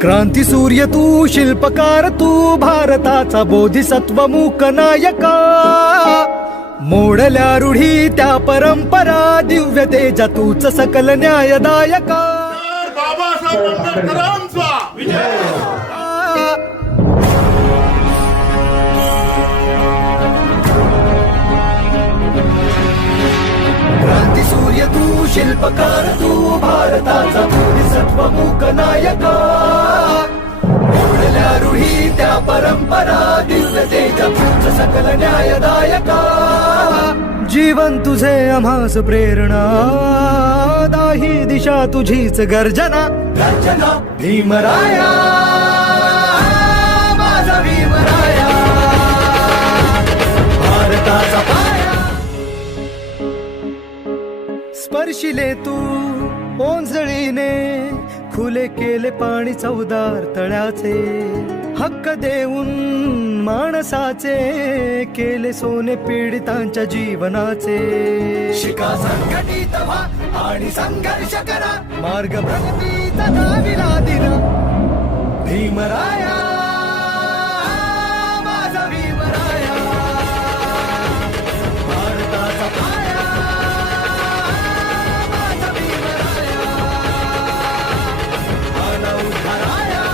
क्रांती सूर्य तू, शिल्पकार तू, भारताचा बोधिसत्व मूक नायका. मोडल्या रूढी त्या परंपरा, दिव्य तेजा तूच सकल न्यायदायका. बाबासाहेब आंबेडकरांचा विजय. क्रांती सूर्य तू, शिल्पकार तू, भारताचा बोधिसत्व मूक नायका. मोडल्या रूढी त्या परंपरा, दिव्य तेजा तूच सकल न्यायदायका. जीवन तुझे आम्हास प्रेरणा, दाही दिशा तुझीच गर्जना. गर्जना भीमराया, माझा भीमराया, भारताचा पाया. स्पर्शिले तू ओंजळीने, खुले केले पाणी चौदार तळ्याचे. हक्क देऊन माणसाचे, केले सोने पीडितांच्या जीवनाचे. शिका संघटित व्हा आणि संघर्ष करा, मार्ग प्रगतीचा दाविला दिला. भीमराया, माझा भीमराया, भारताचा पाया. माझा भीमराया, आला उद्धाराया.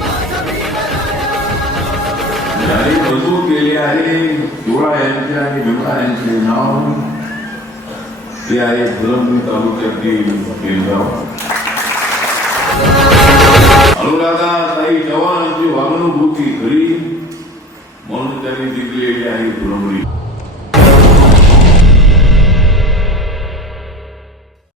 माझा भीमराया. ज्यांनी मजबूत केले आहे शिवळा यांचे आणि भीमराव यांचे नाव, ते आहे फुलंब्री तालुक्यातील बेलगाव. अनुराधाताई चव्हाणांची वागणूक होती खरी, म्हणून त्यांनी दिलेली आहे फुलंब्री.